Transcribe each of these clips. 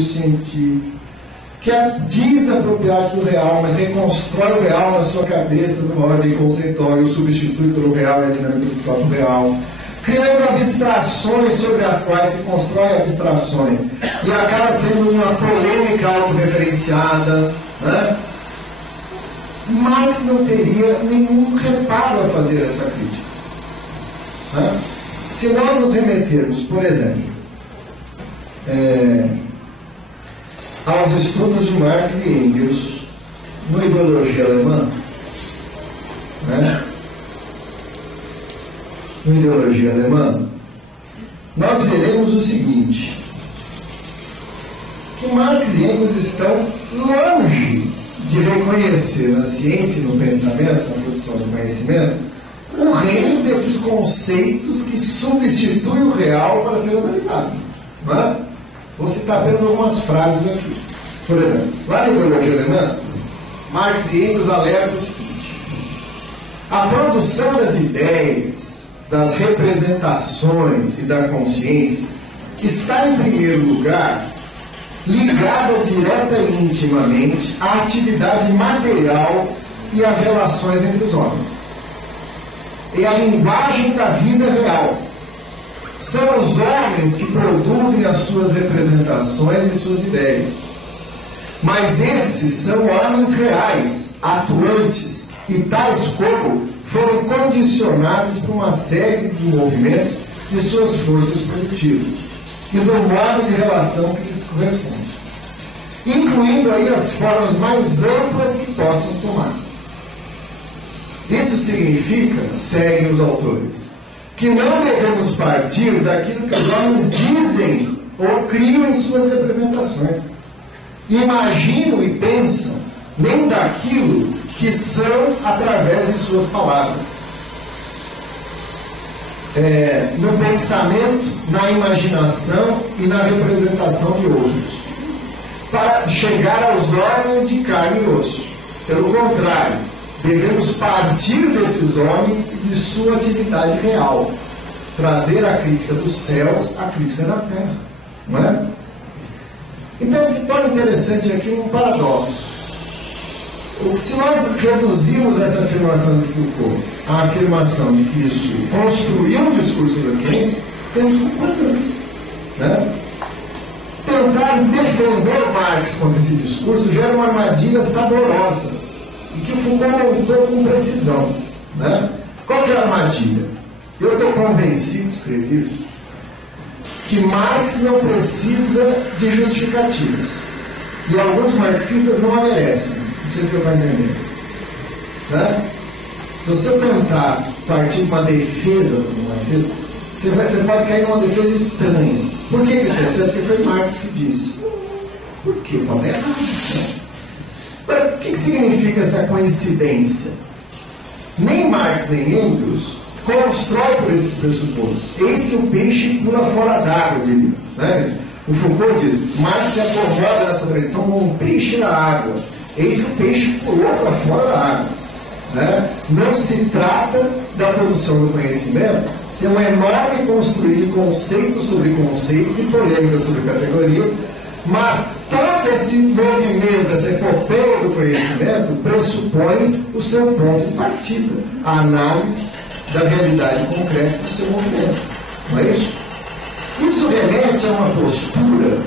científico, quer desapropriar-se do real, mas reconstrói o real na sua cabeça numa ordem conceitual e o substitui pelo real e a dinâmica do próprio real, criando abstrações sobre as quais se constrói abstrações e acaba sendo uma polêmica autorreferenciada, né? Marx não teria nenhum reparo a fazer essa crítica, né? Se nós nos remetermos, por exemplo, aos estudos de Marx e Engels na ideologia alemã, né? Na ideologia alemã, nós veremos o seguinte, que Marx e Engels estão longe de reconhecer na ciência e no pensamento, na produção do conhecimento, o reino desses conceitos que substituem o real para ser analisado, né? Vou citar apenas algumas frases aqui. Por exemplo, lá na ideologia alemã, Marx e Engels alertam o seguinte: a produção das ideias, das representações e da consciência está, em primeiro lugar, ligada direta e intimamente à atividade material e às relações entre os homens. É a linguagem da vida real. São os homens que produzem as suas representações e suas ideias. Mas esses são homens reais, atuantes, e tais como foram condicionados por uma série de desenvolvimentos de suas forças produtivas e do modo de relação que lhes corresponde, incluindo aí as formas mais amplas que possam tomar. Isso significa, seguem os autores, que não devemos partir daquilo que os homens dizem ou criam em suas representações, imaginam e pensam, nem daquilo que são através de suas palavras. No pensamento, na imaginação e na representação de outros, para chegar aos órgãos de carne e osso. Pelo contrário, devemos partir desses homens e de sua atividade real, trazer a crítica dos céus, a crítica da terra, não é? Então se torna interessante aqui um paradoxo. Se nós reduzirmos essa afirmação de Foucault à afirmação de que isso construiu um discurso da ciência, temos concordância, né? Tentar defender Marx contra esse discurso gera uma armadilha saborosa e que Foucault montou com precisão, né? Qual que é a armadilha? Eu estou convencido, escrevi isso, que Marx não precisa de justificativas e alguns marxistas não a merecem. Não sei se eu vou entender, né? Se você tentar partir de uma defesa do marxismo, você pode cair numa defesa estranha. Por que isso é certo? Porque foi Marx que disse. Por quê? Pode errar, né? O que significa essa coincidência? Nem Marx nem Engels constrói por esses pressupostos. Eis que o peixe pula fora d'água, dele, né? O Foucault diz: Marx se acomoda nessa tradição como um peixe na água. Eis que o peixe pulou para fora da água, né? Não se trata da produção do conhecimento ser um enorme construir de conceitos sobre conceitos e polêmicas sobre categorias, mas todo esse movimento, essa epopeia do conhecimento pressupõe o seu ponto de partida, a análise da realidade concreta do seu movimento. Não é isso? Isso remete a uma postura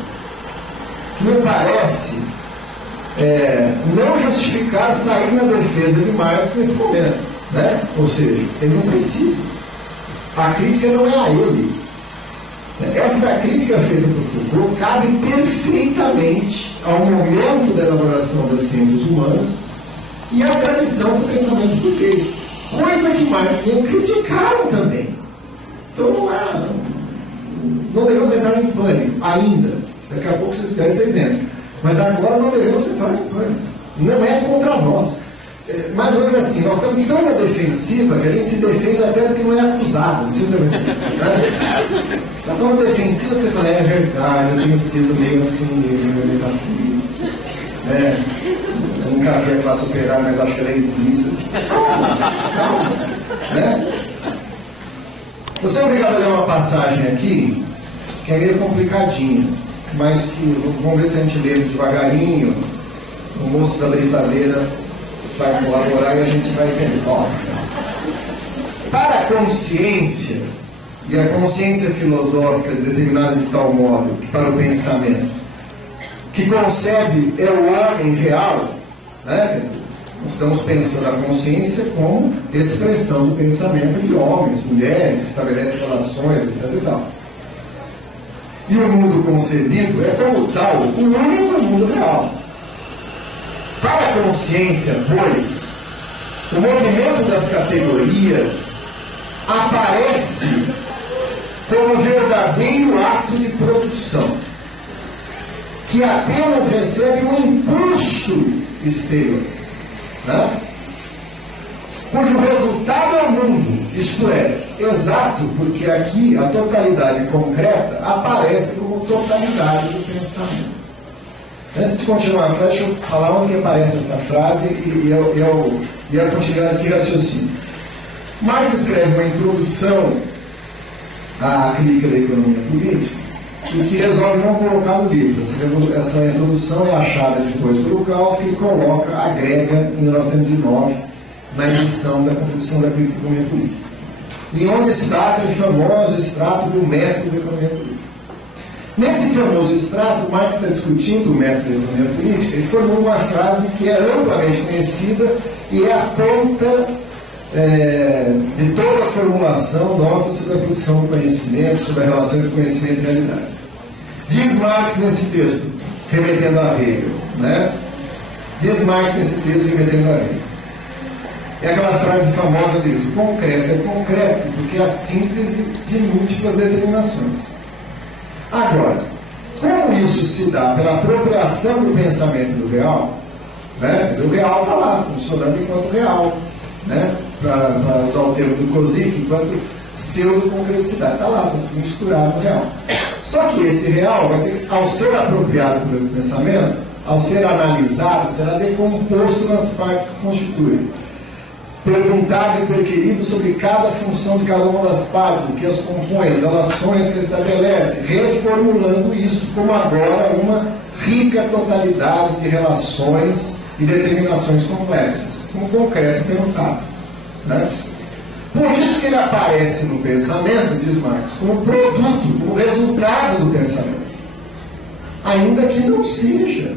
que me parece não justificar sair na defesa de Marx nesse momento, né? Ou seja, ele não precisa. A crítica não é a ele. Essa crítica feita por Foucault cabe perfeitamente ao momento da elaboração das ciências humanas e à tradição do pensamento burguês, coisa que Marx e Engels criticaram também. Então não devemos entrar em pânico ainda. Daqui a pouco, se vocês quiserem, vocês entram. Mas agora não devemos entrar em pânico. Não é contra nós. Mais ou menos assim, nós estamos tão na defensiva que a gente se defende até do que não é acusado. Você está tão na defensiva que você fala: é verdade, eu tenho sido meio assim, meio metafísico. Eu nunca vi a classe operária, mas acho que ela existe. Não, né? Eu sou obrigado a ler uma passagem aqui que é meio complicadinha. mas que vamos ver se a gente lê devagarinho. O moço da britadeira vai colaborar e a gente vai entender. Ó, para a consciência, e a consciência filosófica determinada de tal modo que para o pensamento, que concebe é o homem real, né? Nós estamos pensando a consciência como expressão do pensamento de homens, mulheres, que estabelecem relações, etc. e tal. E o mundo concebido é, como tal, o único mundo real. Para a consciência, pois, o movimento das categorias aparece como verdadeiro ato de produção, que apenas recebe um impulso exterior, né? Cujo resultado é o mundo, isto é, exato, porque aqui a totalidade concreta aparece como totalidade do pensamento. Antes de continuar a frase, deixa eu falar onde que aparece essa frase e a continuidade de raciocínio. Marx escreve uma introdução à crítica da economia política e que resolve não colocar no livro. Essa introdução é achada depois pelo Kraus, que coloca, agrega em 1909 na edição da Contribuição da Crítica da Economia Política. E onde está aquele famoso extrato do método da economia política. Nesse famoso extrato, Marx está discutindo o método da economia política e formou uma frase que é amplamente conhecida e é a ponta de toda a formulação nossa sobre a produção do conhecimento, sobre a relação entre conhecimento e realidade. Diz Marx nesse texto, remetendo a Hegel, né? Diz Marx nesse texto, remetendo a Hegel. É aquela frase famosa dele: o concreto é concreto porque é a síntese de múltiplas determinações. Agora, como isso se dá pela apropriação do pensamento do real, né? Quer dizer, o real está lá, funcionando enquanto real, né? Para usar o termo do Kozik, enquanto pseudo-concreticidade, está lá, está misturado no real. Só que esse real vai ter que, ao ser apropriado pelo pensamento, ao ser analisado, será decomposto nas partes que constituem. Perguntado e perquirido sobre cada função de cada uma das partes, o que as compõe, as relações que estabelece, reformulando isso como agora uma rica totalidade de relações e determinações complexas, como concreto pensado, né? Por isso que ele aparece no pensamento, diz Marx, como produto, como resultado do pensamento, ainda que não seja,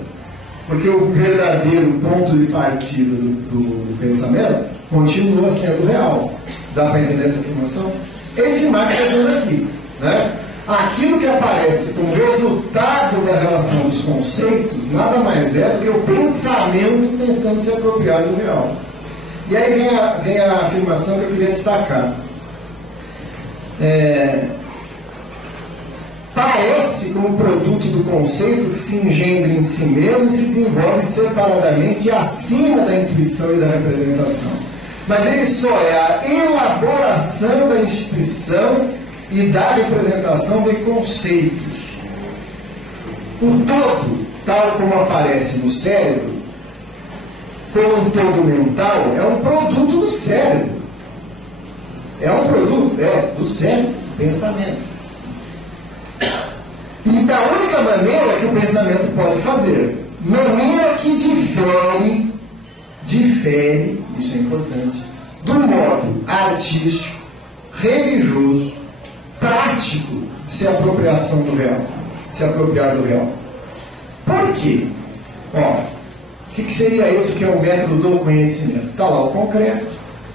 porque o verdadeiro ponto de partida do pensamento continua sendo real. Dá para entender essa afirmação? É isso que Marx está dizendo aqui, né? Aquilo que aparece como resultado da relação dos conceitos nada mais é do que o pensamento tentando se apropriar do real. E aí vem a afirmação que eu queria destacar. Parece como produto do conceito que se engendra em si mesmo e se desenvolve separadamente acima da intuição e da representação. Mas ele só é a elaboração da instituição e da representação de conceitos. O todo, tal como aparece no cérebro, como um todo mental, é um produto do cérebro. É um produto, do cérebro, do pensamento. E da única maneira que o pensamento pode fazer, maneira que difere, isso é importante, do modo artístico, religioso, prático de se apropriação do real, se apropriar do real. Por quê? O que seria isso que é o método do conhecimento? Está lá o concreto,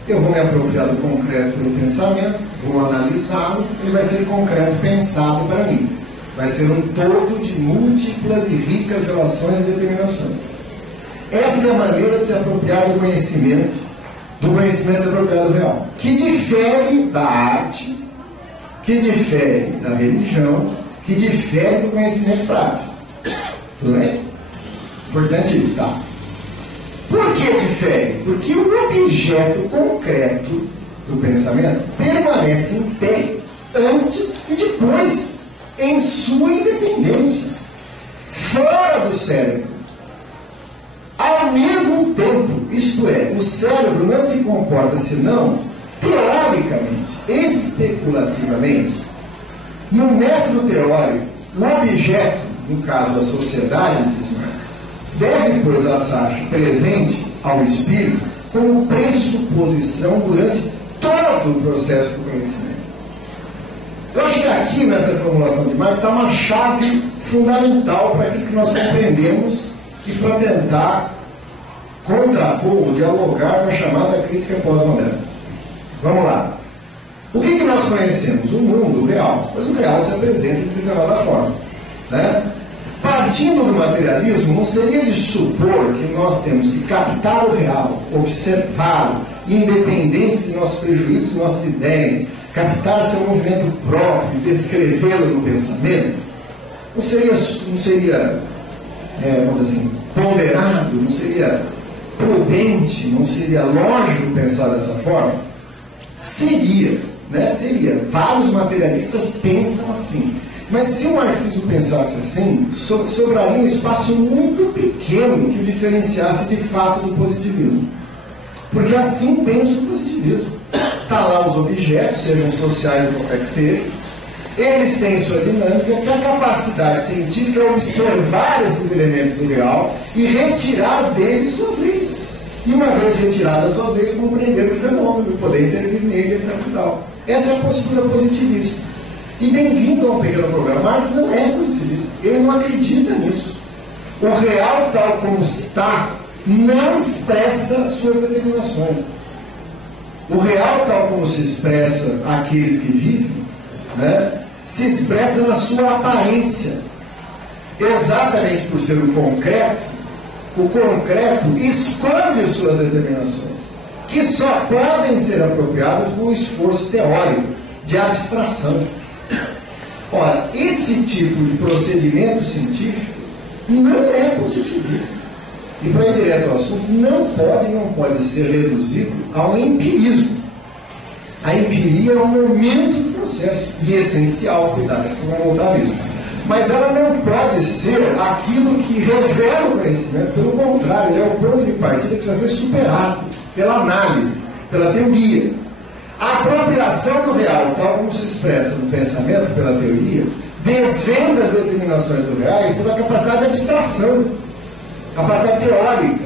eu vou me apropriar do concreto pelo pensamento, vou analisá-lo, ele vai ser concreto pensado para mim. Vai ser um todo de múltiplas e ricas relações e determinações. Essa é a maneira de se apropriar do conhecimento se apropriar do real, que difere da arte, que difere da religião, que difere do conhecimento prático. Tudo bem? Importante isso, tá? Por que difere? Porque o objeto concreto do pensamento permanece em pé antes e depois, em sua independência, fora do cérebro. Ao mesmo tempo, isto é, o cérebro não se comporta senão teoricamente, especulativamente. No método teórico, o objeto no caso a sociedade, diz Marx, deve, pois, assar presente ao espírito como pressuposição durante todo o processo do conhecimento. Eu acho que aqui, nessa formulação de Marx, está uma chave fundamental para aquilo que nós compreendemos e para tentar contrapor ou dialogar com a chamada crítica pós-moderna. Vamos lá. O que nós conhecemos? O mundo real. Mas o real se apresenta de determinada forma. Né? Partindo do materialismo, não seria de supor que nós temos que captar o real, observá-lo, independente de nossos prejuízos, de nossas ideias, captar seu movimento próprio, descrevê-lo no pensamento? Não seria vamos dizer assim, ponderado, não seria prudente, não seria lógico pensar dessa forma? Seria, né? Seria. Vários materialistas pensam assim. Mas se o marxismo pensasse assim, sobraria um espaço muito pequeno que o diferenciasse de fato do positivismo. Porque assim pensa o positivismo. Está lá os objetos, sejam sociais ou qualquer que seja, eles têm sua dinâmica, que a capacidade científica é observar esses elementos do real e retirar deles suas leis. E uma vez retiradas suas leis, compreender o fenômeno, poder intervir nele, etc. Essa é a postura positivista. E bem-vindo ao pequeno programa. Marx não é positivista. Ele não acredita nisso. O real, tal como está, não expressa suas determinações. O real, tal como se expressa aqueles que vivem, né, se expressa na sua aparência. Exatamente por ser o concreto esconde suas determinações, que só podem ser apropriadas por um esforço teórico, de abstração. Ora, esse tipo de procedimento científico não é positivista. E para ir direto ao assunto, não pode ser reduzido ao empirismo. A empiria é um momento do processo e essencial, cuidado, que vamos voltar mesmo. Mas ela não pode ser aquilo que revela o conhecimento, pelo contrário, ele é o ponto de partida que precisa ser superado pela análise, pela teoria. A apropriação do real, tal como se expressa no pensamento, pela teoria, desvenda as determinações do real e pela capacidade de abstração, capacidade teórica,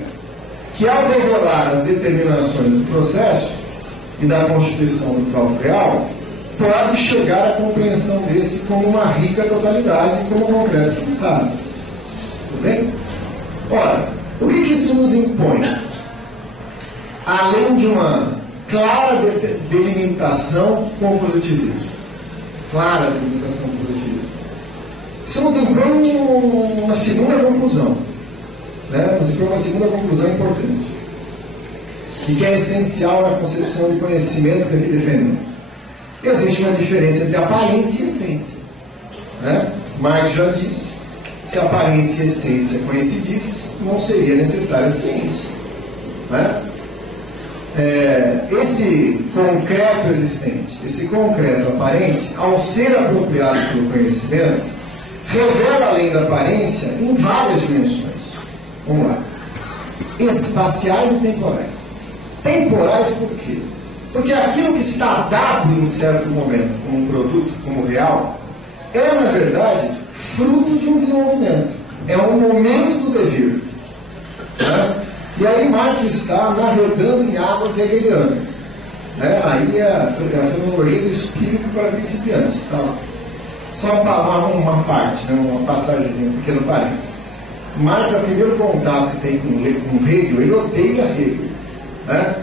que ao revelar as determinações do processo e da constituição do próprio real, pode chegar à compreensão desse como uma rica totalidade, como concreto pensado. Tudo bem? Ora, o que isso nos impõe? Além de uma clara delimitação com o positivismo. Clara delimitação com o positivismo. Isso nos impõe uma segunda conclusão. Né? Nos impõe uma segunda conclusão importante. E que é essencial na concepção de conhecimento que aqui defendemos. Existe uma diferença entre aparência e essência. Né? Marx já disse, se aparência e essência coincidissem, não seria necessária ciência. Né? Esse concreto existente, esse concreto aparente, ao ser apropriado pelo conhecimento, revela além da aparência em várias dimensões. Vamos lá. Espaciais e temporais. Temporais por quê? Porque aquilo que está dado em certo momento como um produto, como real, é, na verdade, fruto de um desenvolvimento. É um momento do devir. Né? E aí Marx está navegando em águas hegelianas. Né? Aí é a fenomenologia do espírito para principiantes. Tá lá. Só uma parte, né? Uma passagemzinha, um pequeno parênteses. Marx, o primeiro contato que tem com Hegel, ele odeia Hegel. Né?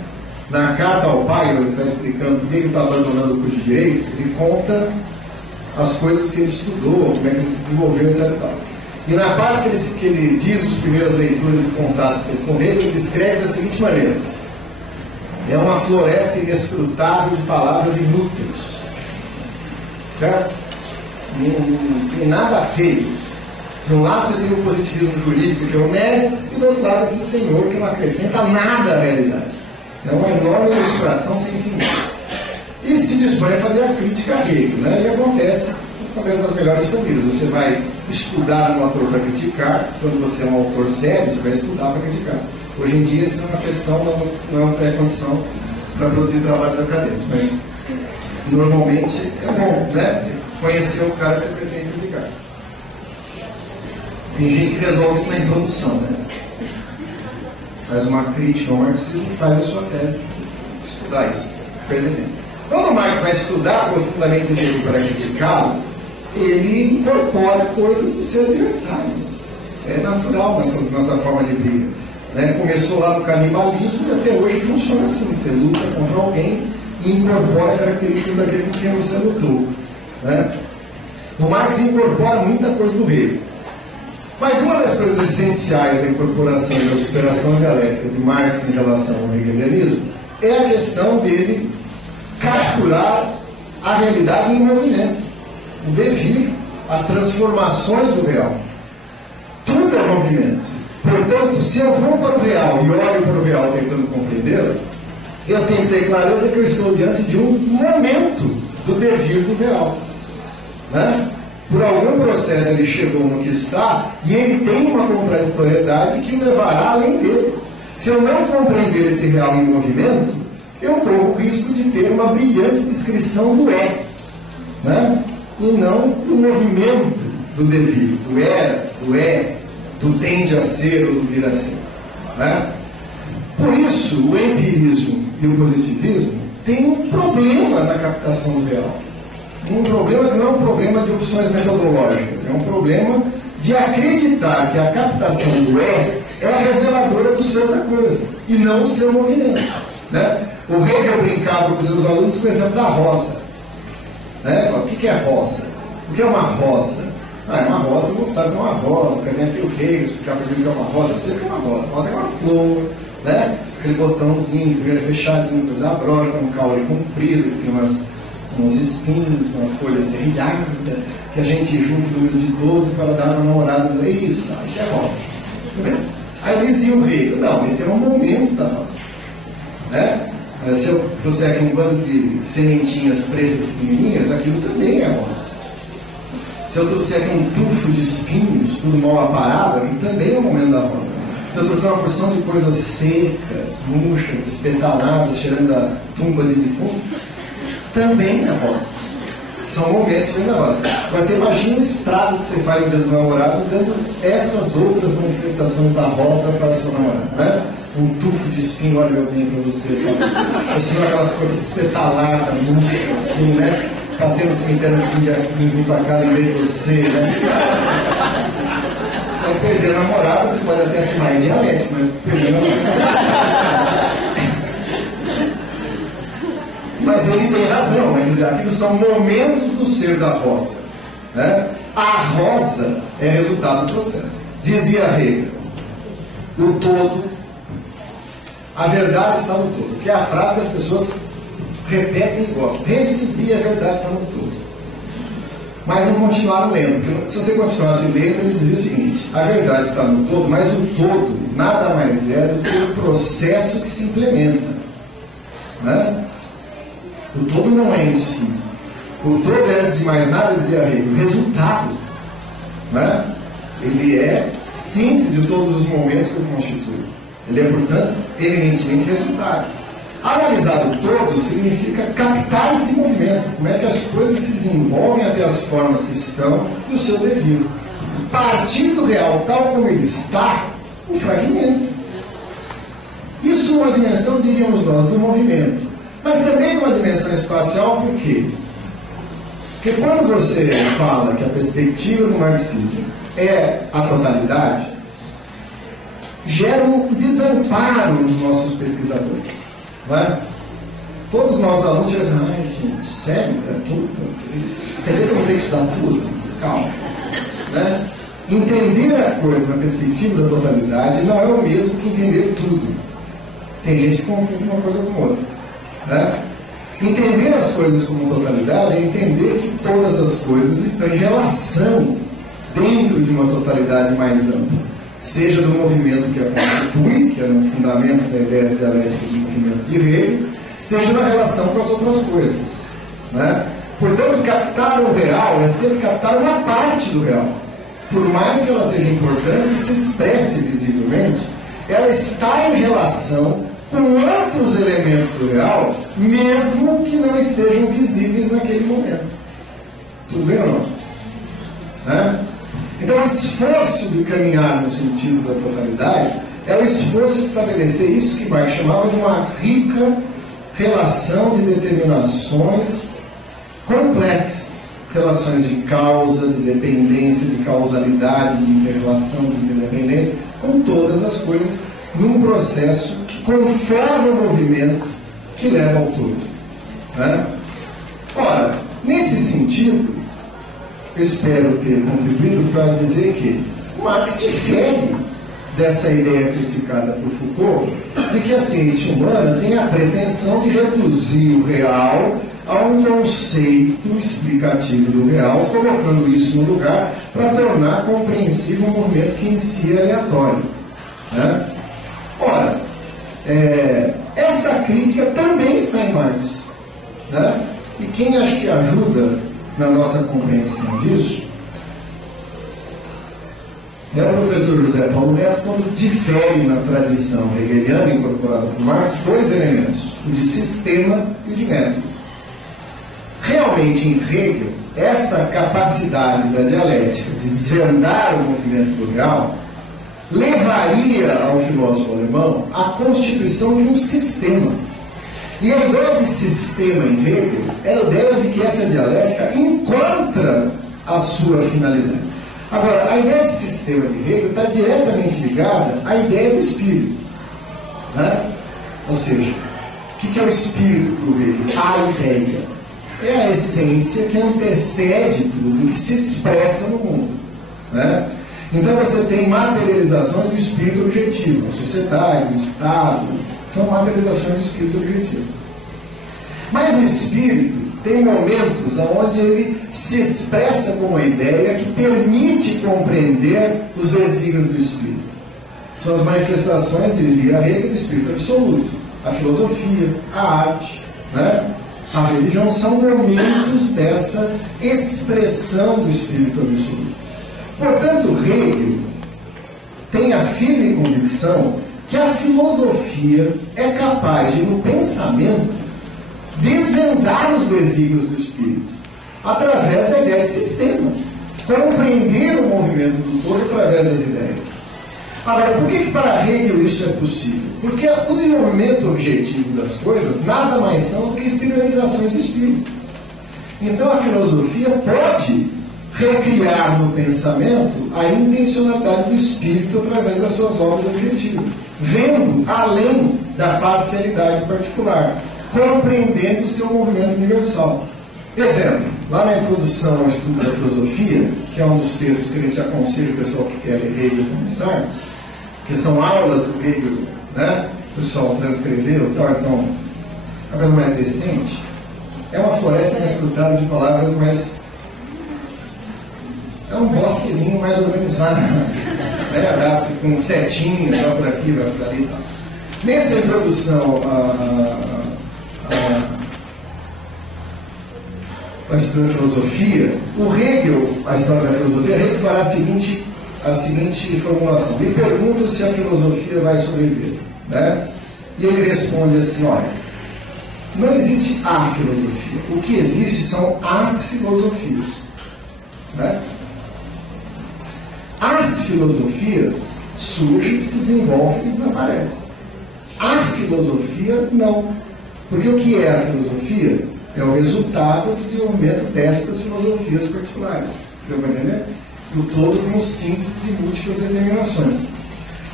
Na carta ao pai, ele está explicando por que ele está abandonando o curso de direito, ele conta as coisas que ele estudou, como é que ele se desenvolveu, etc. E na parte que ele diz as primeiras leituras e contatos que ele com Hegel, ele descreve da seguinte maneira: é uma floresta inescrutável de palavras inúteis. Certo? Não tem nada a ver. De um lado você tem o positivismo jurídico, que é o mérito, e do outro lado esse senhor que não acrescenta nada à realidade. É uma enorme elucubração sem sentido. E se dispõe a fazer a crítica a Hegel. Né? E acontece nas melhores famílias. Você vai estudar um autor para criticar, quando você é um autor sério, você vai estudar para criticar. Hoje em dia, isso é uma questão, não é uma pré-condição para produzir trabalhos acadêmicos. Mas, normalmente, é bom, né? Você conhecer o cara que você pretende criticar. Tem gente que resolve isso na introdução, né? Faz uma crítica ao marxismo e faz a sua tese. Estudar isso, perder tempo. Quando o Marx vai estudar profundamente o livro para criticá-lo, ele incorpora coisas do seu adversário. É natural nossa forma de briga. Né? Começou lá no canibalismo e até hoje funciona assim. Você luta contra alguém e incorpora características daquele com quem você lutou. Né? O Marx incorpora muita coisa do Hegel. Mas uma das coisas essenciais da incorporação e da superação dialética de Marx em relação ao hegelianismo é a questão dele capturar a realidade em movimento, o devir, as transformações do real. Tudo é movimento. Portanto, se eu vou para o real e olho para o real tentando compreendê-lo, eu tenho que ter clareza que eu estou diante de um momento do devir do real. Né? Por algum processo ele chegou no que está e ele tem uma contraditoriedade que o levará além dele. Se eu não compreender esse real em movimento, eu corro o risco de ter uma brilhante descrição do né? E não do movimento do devir, do era, do é, do tende a ser ou do vir a ser. Né? Por isso, o empirismo e o positivismo têm um problema na captação do real. Um problema que não é um problema de opções metodológicas, é um problema de acreditar que a captação do é a reveladora do ser da coisa, e não o seu movimento. Né? O Hegel brincava com seus alunos, por exemplo, da rosa. Né? O que é rosa? O que é uma rosa? É uma rosa, todo mundo sabe que é uma rosa, porque nem aqui o Hegel explicar para mim o que é uma rosa, eu sei que é uma rosa. Rosa é uma flor, né? Aquele botãozinho, primeiro fechadinho, depois a brocha, um caule comprido, que tem uns espinhos, uma folha serrilhada, que a gente junta o número de 12 para dar uma namorada. É isso, não, isso é rosa. Tá. Aí dizia o Hegel, não, esse é um momento da rosa. Né? Se eu trouxer aqui um bando de sementinhas pretas pequenininhas, aquilo também é rosa. Se eu trouxer aqui um tufo de espinhos, tudo mal aparado, aquilo também é o momento da rosa. Se eu trouxer uma porção de coisas secas, murchas, despetaladas, cheirando a tumba de defunto, também é rosa. São momentos bem da rosa. Agora você imagina o estrago que você faz no Dia dos Namorados dando essas outras manifestações da rosa para a sua namorada. Né? Um tufo de espinho, olha meu bem para você. Assim, aquelas coisas despetaladas, murchas, assim, né? Passei no cemitério de Pindim para cá, lembrei de você, né? Se vai perder a namorada, você pode até afirmar, é dialético, mas perder a namorada. Mas ele tem razão, aquilo são momentos do ser da rosa. Né? A rosa é resultado do processo. Dizia Hegel, o todo, a verdade está no todo, que é a frase que as pessoas repetem e gostam. Hegel dizia, a verdade está no todo. Mas não continuaram lendo, porque se você continuasse lendo, ele dizia o seguinte, a verdade está no todo, mas o todo nada mais é do que o processo que se implementa. Né? O todo não é em si. O todo é, antes de mais nada, dizia Hegel, resultado. Né? Ele é síntese de todos os momentos que o constitui. Ele é, portanto, eminentemente resultado. Analisar o todo significa captar esse movimento, como é que as coisas se desenvolvem até as formas que estão no seu devido. Partir do real tal como ele está, o fragmento. Isso é uma dimensão, diríamos nós, do movimento. Mas também uma dimensão espacial, por quê? Porque quando você fala que a perspectiva do marxismo é a totalidade, gera um desamparo nos nossos pesquisadores. Não é? Todos os nossos alunos chegam assim, ai gente, sério? É tudo? Quer dizer que eu vou ter que estudar tudo? Calma. Né? Entender a coisa na perspectiva da totalidade não é o mesmo que entender tudo. Tem gente que confunde uma coisa com outra. Né? Entender as coisas como totalidade é entender que todas as coisas estão em relação dentro de uma totalidade mais ampla, seja do movimento que a constitui, que é no fundamento da ideia dialética do movimento de Hegel, seja na relação com as outras coisas. Né? Portanto, captar o real é sempre captar uma parte do real. Por mais que ela seja importante e se expresse visivelmente, ela está em relação com outros elementos do real, mesmo que não estejam visíveis naquele momento. Tudo bem ou não? Né? Então, o esforço de caminhar no sentido da totalidade é o esforço de estabelecer isso que Marx chamava de uma rica relação de determinações complexas, relações de causa, de dependência, de causalidade, de interrelação, de interdependência, com todas as coisas, num processo que conforma o movimento que leva ao todo. Né? Ora, nesse sentido, eu espero ter contribuído para dizer que Marx difere dessa ideia criticada por Foucault, de que a ciência humana tem a pretensão de reduzir o real a um conceito explicativo do real, colocando isso no lugar para tornar compreensível um movimento que em si é aleatório. Né? Ora, essa crítica também está em Marx. Né? E quem acha que ajuda na nossa compreensão disso é o professor José Paulo Neto, quando difere na tradição hegeliana incorporada por Marx dois elementos, o de sistema e o de método. Realmente, em Hegel, essa capacidade da dialética de desvendar o movimento do real levaria ao filósofo alemão a constituição de um sistema. E a ideia de sistema em Hegel é a ideia de que essa dialética encontra a sua finalidade. Agora, a ideia de sistema de Hegel está diretamente ligada à ideia do espírito. Né? Ou seja, o que é o espírito para o Hegel? A ideia. É a essência que antecede tudo, que se expressa no mundo. Né? Então você tem materializações do espírito objetivo. A sociedade, o Estado, são materializações do espírito objetivo. Mas no espírito tem momentos onde ele se expressa como uma ideia que permite compreender os desígnios do espírito. São as manifestações, diria Hegel, do espírito absoluto. A filosofia, a arte, né? A religião são momentos dessa expressão do espírito absoluto. Portanto, Hegel tem a firme convicção que a filosofia é capaz de, no pensamento, desvendar os desígnios do espírito através da ideia de sistema, compreender o movimento do todo através das ideias. Agora, por que para Hegel isso é possível? Porque o desenvolvimento objetivo das coisas nada mais são do que exteriorizações do espírito. Então a filosofia pode recriar no pensamento a intencionalidade do espírito através das suas obras objetivas, vendo além da parcialidade particular, compreendendo o seu movimento universal. Exemplo, lá na introdução ao estudo da filosofia, que é um dos textos que a gente aconselha o pessoal que quer ler Hegel começar, que são aulas do Hegel, né? O pessoal transcreveu, então, uma coisa mais decente. É uma floresta mais escrutada de palavras, mas é um bosquezinho mais organizado, né? Com setinhas, vai por aqui, vai por ali e tal. Nessa introdução a história da filosofia, o Hegel, a história da filosofia, Hegel fará a seguinte formulação: me pergunto se a filosofia vai sobreviver, né? E ele responde assim: olha, não existe a filosofia, o que existe são as filosofias, né? As filosofias surgem, se desenvolvem e desaparecem. A filosofia não, porque o que é a filosofia? É o resultado do desenvolvimento destas filosofias particulares. Deu para entender? O todo como síntese de múltiplas determinações.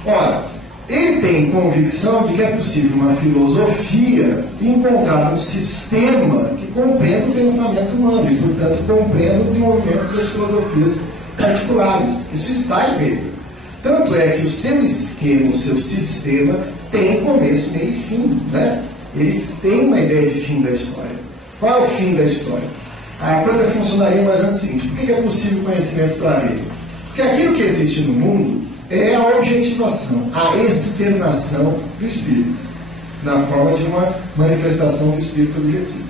Ora, ele tem convicção de que é possível uma filosofia encontrar um sistema que compreenda o pensamento humano e, portanto, compreenda o desenvolvimento das filosofias particulares. Isso está em Hegel. Tanto é que o seu esquema, o seu sistema, tem começo, meio e fim. Né? Eles têm uma ideia de fim da história. Qual é o fim da história? A coisa funcionaria mais ou menos o seguinte: por que é possível conhecimento para ele? Porque aquilo que existe no mundo é a objetivação, a externação do espírito, na forma de uma manifestação do espírito objetivo.